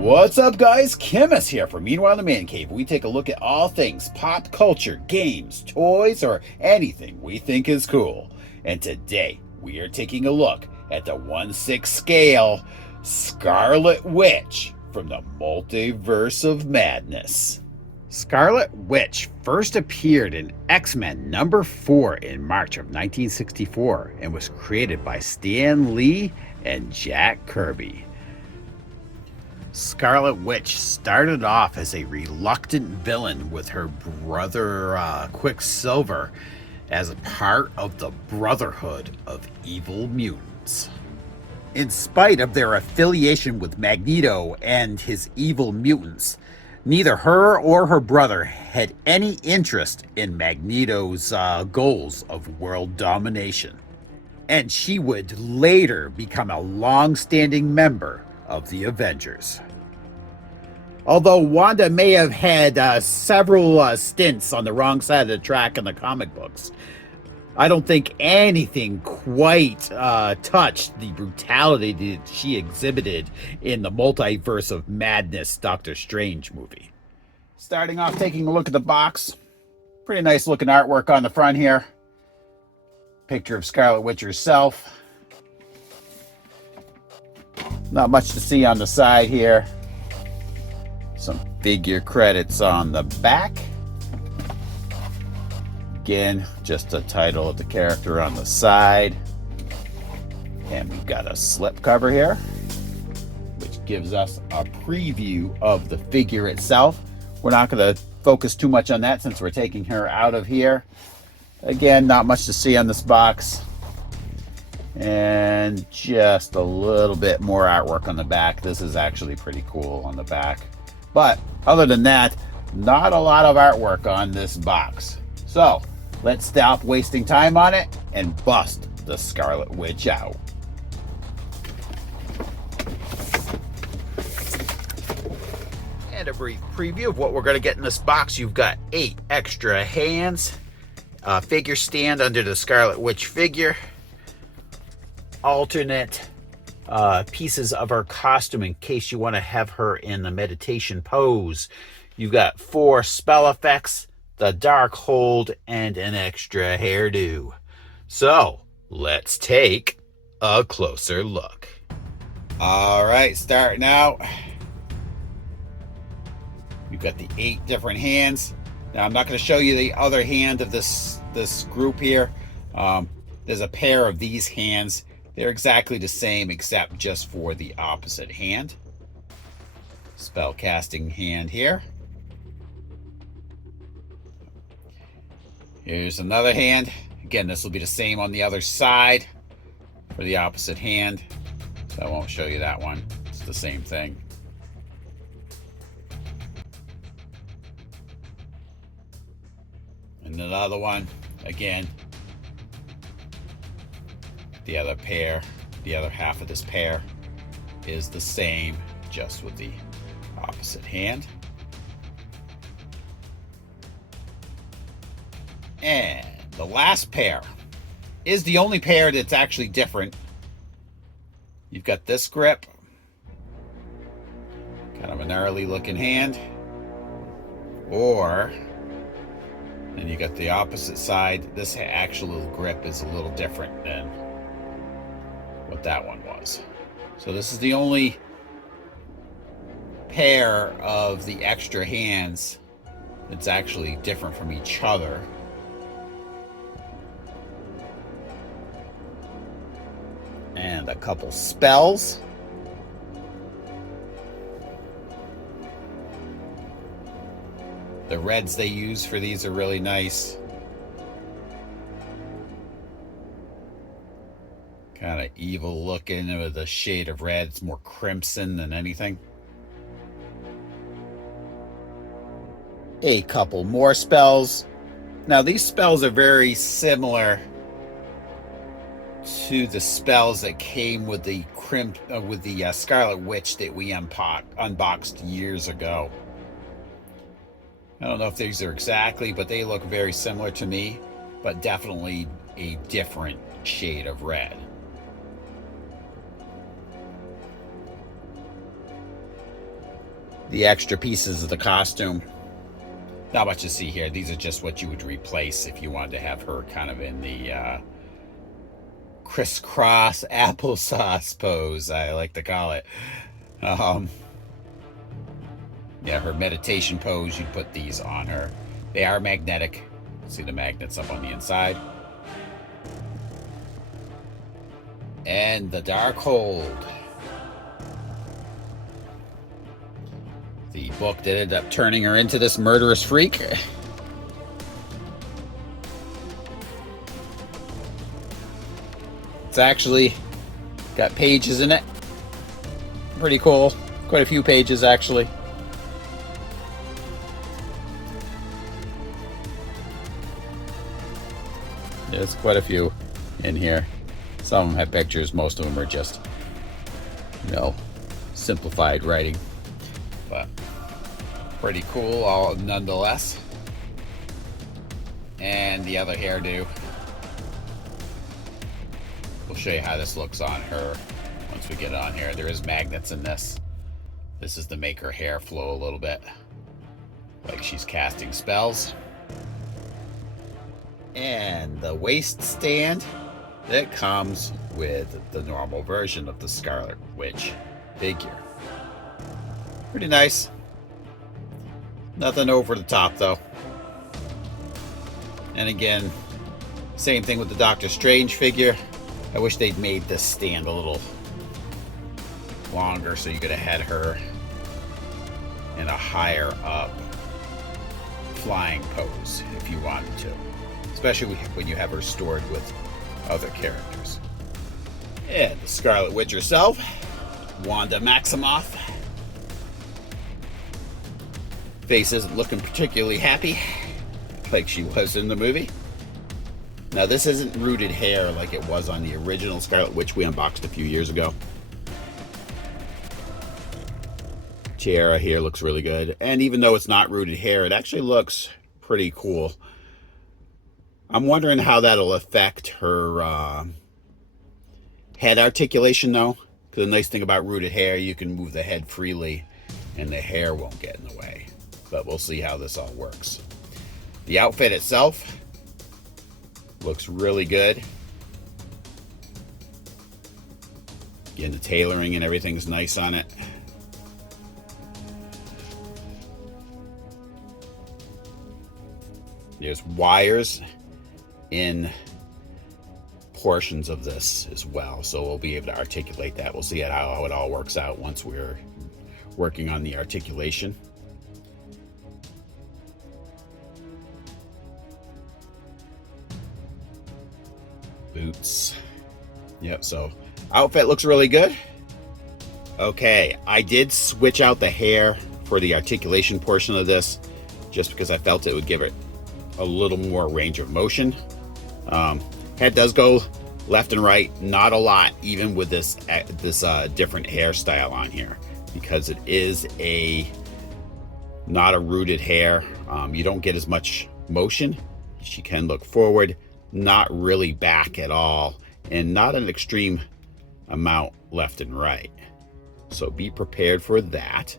What's up, guys? Chemist here for Meanwhile in the Man Cave. We take a look at all things pop culture, games, toys, or anything we think is cool. And today, we are taking a look at the 1/6 scale Scarlet Witch from the Multiverse of Madness. Scarlet Witch first appeared in X-Men number 4 in March of 1964 and was created by Stan Lee and Jack Kirby. Scarlet Witch started off as a reluctant villain with her brother Quicksilver as a part of the Brotherhood of Evil Mutants. In spite of their affiliation with Magneto and his evil mutants, neither her or her brother had any interest in Magneto's goals of world domination. And she would later become a long-standing member of the Avengers. Although Wanda may have had several stints on the wrong side of the track in the comic books, I don't think anything quite touched the brutality that she exhibited in the Multiverse of Madness Doctor Strange movie. Starting off, taking a look at the box. Pretty nice looking artwork on the front here. Picture of Scarlet Witch herself. Not much to see on the side here. Some figure credits on the back. Again, just the title of the character on the side. And we've got a slip cover here, which gives us a preview of the figure itself. We're not going to focus too much on that since we're taking her out of here. Again, not much to see on this box. And just a little bit more artwork on the back. This is actually pretty cool on the back. But other than that, not a lot of artwork on this box. So let's stop wasting time on it and bust the Scarlet Witch out. And a brief preview of what we're going to get in this box. You've got 8 extra hands, a figure stand under the Scarlet Witch figure, alternate pieces of her costume in case you want to have her in the meditation pose. You've got 4 spell effects, the dark hold, and an extra hairdo. So let's take a closer look. All right, starting out, you've got the 8 different hands. Now I'm not going to show you the other hand of this group here. There's a pair of these hands. They're exactly the same except just for the opposite hand. Spell casting hand here. Here's another hand. Again, this will be the same on the other side for the opposite hand. So I won't show you that one. It's the same thing. And another one, again. The other pair, the other half of this pair is the same, just with the opposite hand. And the last pair is the only pair that's actually different. You've got this grip, kind of an early looking hand, and you got the opposite side. This actual grip is a little different than what that one was. So this is the only pair of the extra hands that's actually different from each other. And a couple spells. The reds they use for these are really nice. Kind of evil looking with a shade of red. It's more crimson than anything. A couple more spells. Now these spells are very similar to the spells that came with the Scarlet Witch that we unboxed years ago. I don't know if these are exactly, but they look very similar to me, but definitely a different shade of red. the extra pieces of the costume. Not much to see here. These are just what you would replace if you wanted to have her kind of in the crisscross applesauce pose, I like to call it. Yeah, her meditation pose, you'd put these on her. They are magnetic. See the magnets up on the inside. And the Darkhold. The book that ended up turning her into this murderous freak. It's actually got pages in it. Pretty cool. Quite a few pages, actually. There's quite a few in here. Some of them have pictures. Most of them are just, you know, simplified writing. But pretty cool, all nonetheless. And the other hairdo. We'll show you how this looks on her once we get on here. There is magnets in this. This is to make her hair flow a little bit, like she's casting spells. And the waist stand that comes with the normal version of the Scarlet Witch figure. Pretty nice. Nothing over the top though. And again, same thing with the Doctor Strange figure. I wish they'd made this stand a little longer so you could have had her in a higher up flying pose if you wanted to. Especially when you have her stored with other characters. And the Scarlet Witch herself, Wanda Maximoff. Face isn't looking particularly happy, like she was in the movie. Now this isn't rooted hair like it was on the original Scarlet Witch we unboxed a few years ago. Tiara here looks really good. And even though it's not rooted hair, it actually looks pretty cool. I'm wondering how that'll affect her head articulation though. Because the nice thing about rooted hair, you can move the head freely and the hair won't get in the way. But we'll see how this all works. The outfit itself looks really good. Again, the tailoring and everything's nice on it. There's wires in portions of this as well, so we'll be able to articulate that. We'll see how it all works out once we're working on the articulation. Boots. Yep, so outfit looks really good. Okay, I did switch out the hair for the articulation portion of this just because I felt it would give it a little more range of motion. Head does go left and right, not a lot, even with this different hairstyle on here, because it is not a rooted hair. You don't get as much motion. She can look forward, not really back at all, and not an extreme amount left and right. So be prepared for that.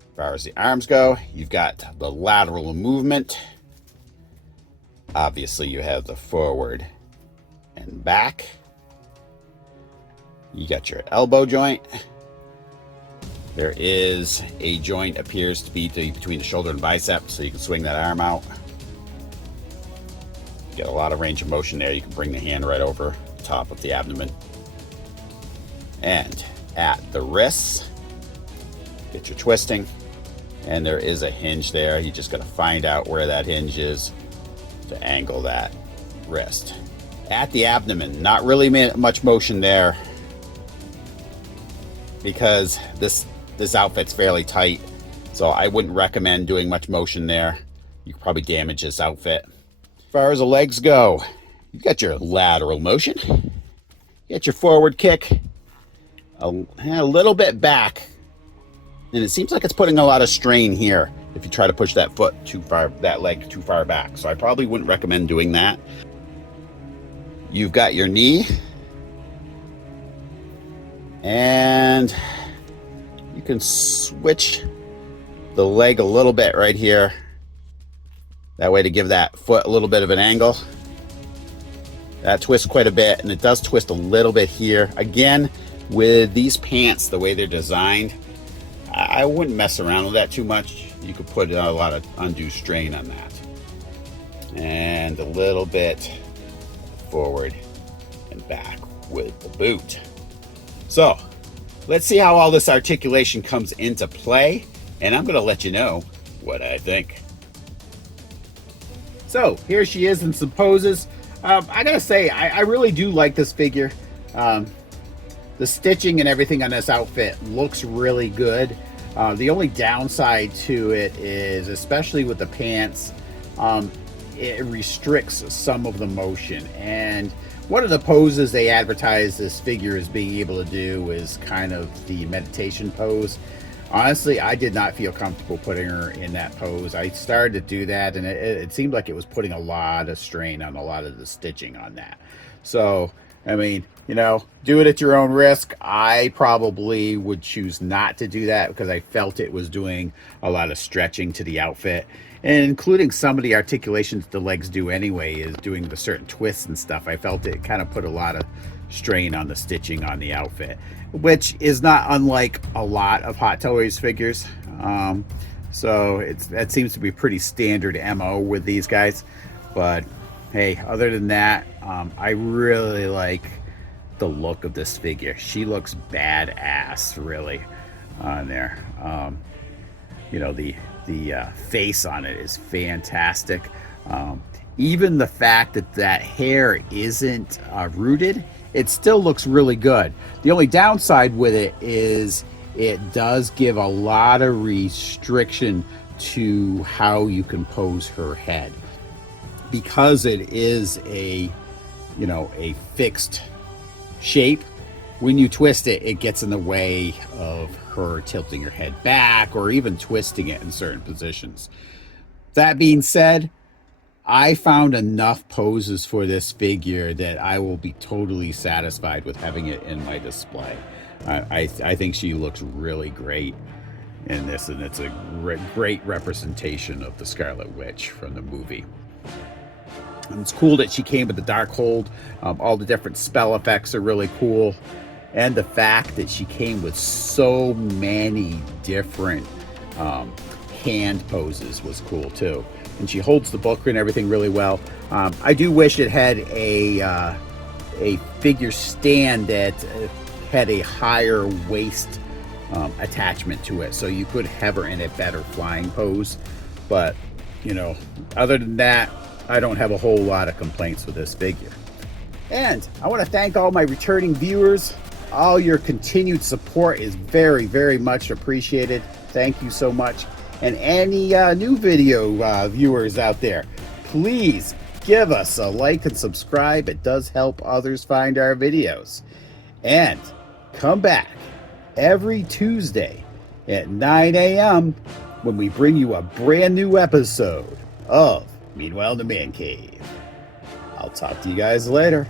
As far as the arms go, you've got the lateral movement. Obviously, you have the forward and back. You got your elbow joint. There is a joint appears to be between the shoulder and bicep, so you can swing that arm out. You get a lot of range of motion there. You can bring the hand right over the top of the abdomen. And at the wrists, get your twisting. And there is a hinge there. You just got to find out where that hinge is to angle that wrist. At the abdomen, not really much motion there because this outfit's fairly tight, so I wouldn't recommend doing much motion there. You could probably damage this outfit. As far as the legs go, you've got your lateral motion, you got your forward kick, a little bit back, and it seems like it's putting a lot of strain here if you try to push that leg too far back. So I probably wouldn't recommend doing that. You've got your knee, and you can switch the leg a little bit right here. That way to give that foot a little bit of an angle. That twists quite a bit, and it does twist a little bit here. Again, with these pants, the way they're designed, I wouldn't mess around with that too much. You could put a lot of undue strain on that. And a little bit forward and back with the boot. So let's see how all this articulation comes into play, and I'm going to let you know what I think. So here she is in some poses. I gotta say, I really do like this figure. The stitching and everything on this outfit looks really good. The only downside to it is, especially with the pants, it restricts some of the motion. And one of the poses they advertise this figure as being able to do is kind of the meditation pose. Honestly, I did not feel comfortable putting her in that pose. I started to do that, and it seemed like it was putting a lot of strain on a lot of the stitching on that. So, I mean, you know, do it at your own risk. I probably would choose not to do that because I felt it was doing a lot of stretching to the outfit, and including some of the articulations the legs do anyway, is doing the certain twists and stuff. I felt it kind of put a lot of strain on the stitching on the outfit, which is not unlike a lot of Hot Toys figures. So that seems to be pretty standard MO with these guys. But hey, other than that, I really like the look of this figure. She looks badass, really, on there. You know, the face on it is fantastic. Even the fact that hair isn't rooted, it still looks really good. The only downside with it is it does give a lot of restriction to how you can pose her head, because it is a fixed shape. When you twist it, it gets in the way of her tilting her head back or even twisting it in certain positions. That being said, I found enough poses for this figure that I will be totally satisfied with having it in my display. I think she looks really great in this, and it's a great representation of the Scarlet Witch from the movie. And it's cool that she came with the Darkhold. All the different spell effects are really cool. And the fact that she came with so many different hand poses was cool too. And she holds the book and everything really well. I do wish it had a figure stand that had a higher waist attachment to it, so you could have her in a better flying pose. But, you know, other than that, I don't have a whole lot of complaints with this figure. And I want to thank all my returning viewers. All your continued support is very, very much appreciated. Thank you so much. And any new video viewers out there, please give us a like and subscribe. It does help others find our videos. And come back every Tuesday at 9 a.m. when we bring you a brand new episode of Meanwhile in the Man Cave. I'll talk to you guys later.